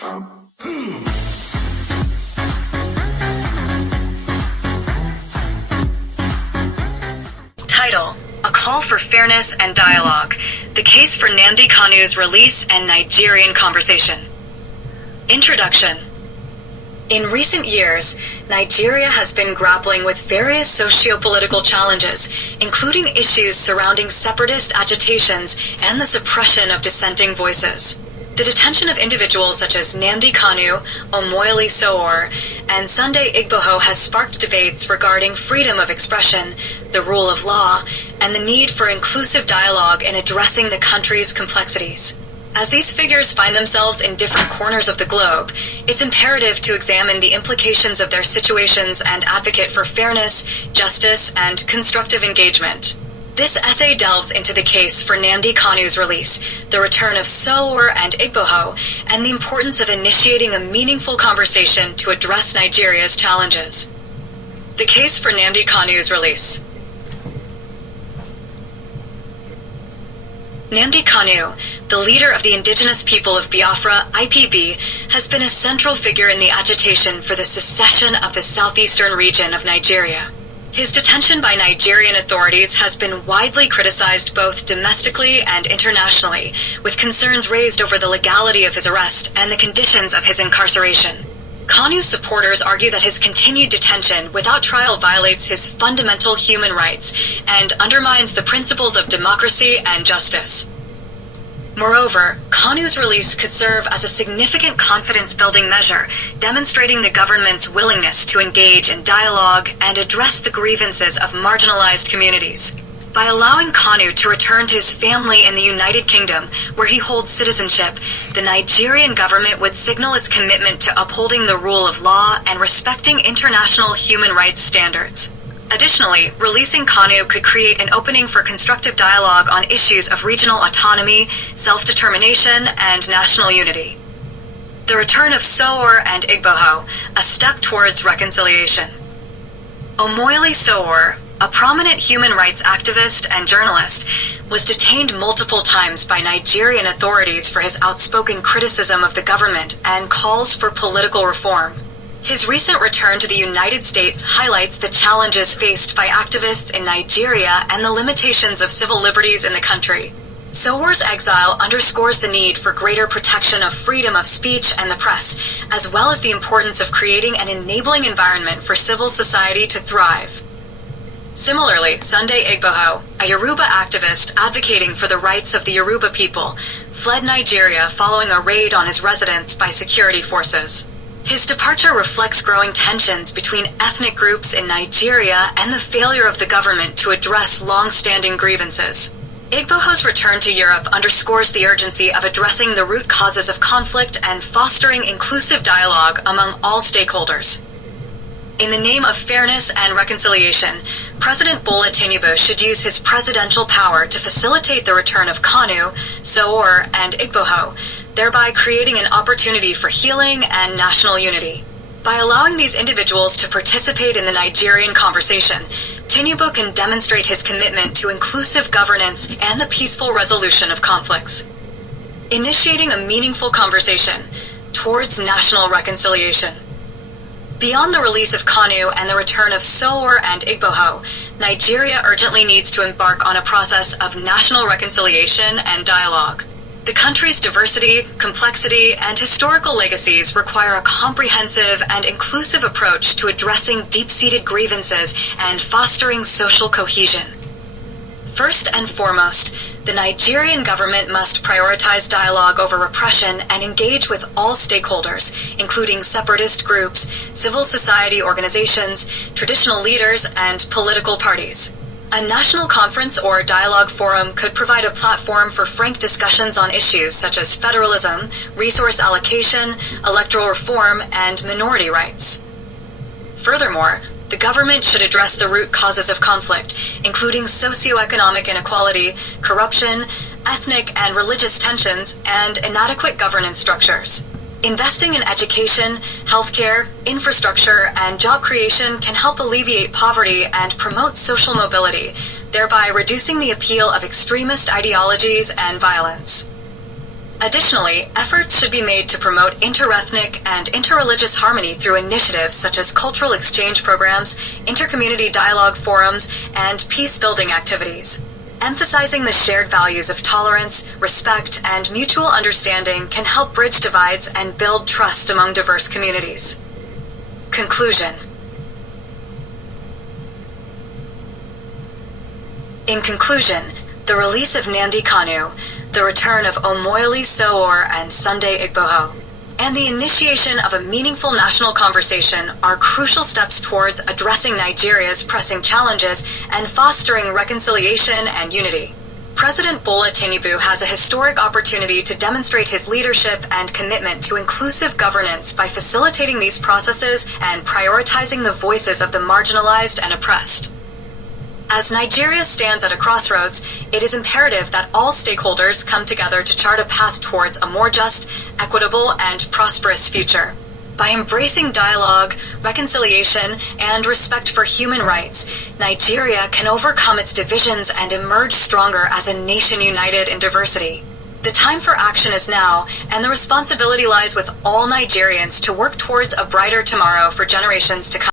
Title: A Call for Fairness and Dialogue. The Case for Nnamdi Kanu's Release and Nigerian Conversation. Introduction. In recent years, Nigeria has been grappling with various socio-political challenges, including issues surrounding separatist agitations and the suppression of dissenting voices. The detention of individuals such as Nnamdi Kanu, Omoyele Sowore, and Sunday Igboho has sparked debates regarding freedom of expression, the rule of law, and the need for inclusive dialogue in addressing the country's complexities. As these figures find themselves in different corners of the globe, it's imperative to examine the implications of their situations and advocate for fairness, justice, and constructive engagement. This essay delves into the case for Nnamdi Kanu's release, the return of Sowore and Igboho, and the importance of initiating a meaningful conversation to address Nigeria's challenges. The case for Nnamdi Kanu's release. Nnamdi Kanu, the leader of the indigenous people of Biafra, IPB, has been a central figure in the agitation for the secession of the southeastern region of Nigeria. His detention by Nigerian authorities has been widely criticized both domestically and internationally, with concerns raised over the legality of his arrest and the conditions of his incarceration. Kanu supporters argue that his continued detention without trial violates his fundamental human rights and undermines the principles of democracy and justice. Moreover, Kanu's release could serve as a significant confidence-building measure, demonstrating the government's willingness to engage in dialogue and address the grievances of marginalized communities. By allowing Kanu to return to his family in the United Kingdom, where he holds citizenship, the Nigerian government would signal its commitment to upholding the rule of law and respecting international human rights standards. Additionally, releasing Kanu could create an opening for constructive dialogue on issues of regional autonomy, self-determination, and national unity. The return of Sowore and Igboho, a step towards reconciliation. Omoyele Sowore, a prominent human rights activist and journalist, was detained multiple times by Nigerian authorities for his outspoken criticism of the government and calls for political reform. His recent return to the United States highlights the challenges faced by activists in Nigeria and the limitations of civil liberties in the country. Sowore's exile underscores the need for greater protection of freedom of speech and the press, as well as the importance of creating an enabling environment for civil society to thrive. Similarly, Sunday Igboho, a Yoruba activist advocating for the rights of the Yoruba people, fled Nigeria following a raid on his residence by security forces. His departure reflects growing tensions between ethnic groups in Nigeria and the failure of the government to address long-standing grievances. Igboho's return to Europe underscores the urgency of addressing the root causes of conflict and fostering inclusive dialogue among all stakeholders. In the name of fairness and reconciliation, President Bola Tinubu should use his presidential power to facilitate the return of Kanu, Sowore, and Igboho, thereby creating an opportunity for healing and national unity. By allowing these individuals to participate in the Nigerian conversation, Tinubu can demonstrate his commitment to inclusive governance and the peaceful resolution of conflicts. Initiating a meaningful conversation towards national reconciliation. Beyond the release of Kanu and the return of Sowore and Igboho, Nigeria urgently needs to embark on a process of national reconciliation and dialogue. The country's diversity, complexity, and historical legacies require a comprehensive and inclusive approach to addressing deep-seated grievances and fostering social cohesion. First and foremost, the Nigerian government must prioritize dialogue over repression and engage with all stakeholders, including separatist groups, civil society organizations, traditional leaders, and political parties. A national conference or dialogue forum could provide a platform for frank discussions on issues such as federalism, resource allocation, electoral reform, and minority rights. Furthermore, the government should address the root causes of conflict, including socioeconomic inequality, corruption, ethnic and religious tensions, and inadequate governance structures. Investing in education, healthcare, infrastructure, and job creation can help alleviate poverty and promote social mobility, thereby reducing the appeal of extremist ideologies and violence. Additionally, efforts should be made to promote interethnic and interreligious harmony through initiatives such as cultural exchange programs, intercommunity dialogue forums, and peace-building activities. Emphasizing the shared values of tolerance, respect, and mutual understanding can help bridge divides and build trust among diverse communities. Conclusion. In conclusion, the release of Nandi Kanu, the return of Omoyole Sowore and Sunday Igboho, and the initiation of a meaningful national conversation are crucial steps towards addressing Nigeria's pressing challenges and fostering reconciliation and unity. President Bola Tinubu has a historic opportunity to demonstrate his leadership and commitment to inclusive governance by facilitating these processes and prioritizing the voices of the marginalized and oppressed. As Nigeria stands at a crossroads, it is imperative that all stakeholders come together to chart a path towards a more just, equitable, and prosperous future. By embracing dialogue, reconciliation, and respect for human rights, Nigeria can overcome its divisions and emerge stronger as a nation united in diversity. The time for action is now, and the responsibility lies with all Nigerians to work towards a brighter tomorrow for generations to come.